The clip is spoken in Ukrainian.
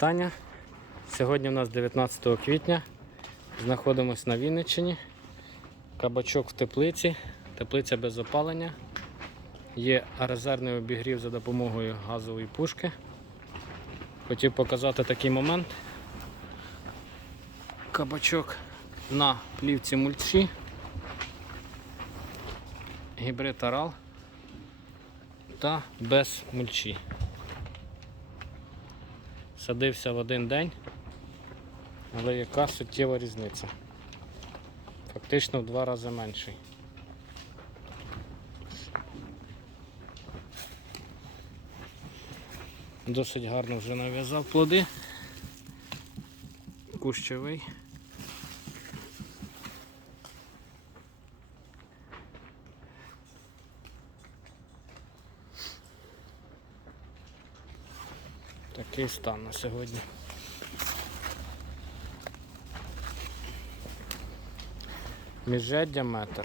вітання. Сьогодні у нас 19 квітня. Знаходимося на Вінниччині. Кабачок в теплиці, теплиця без опалення. Є резервний обігрів за допомогою газової пушки. Хотів показати такий момент. Кабачок на плівці мульчі. Гібрид Арал та без мульчі. Садився в один день, але яка суттєва різниця? Фактично в два рази менший. Досить гарно вже нав'язав плоди. Кущовий. Такий стан на сьогодні. міжеддя метр.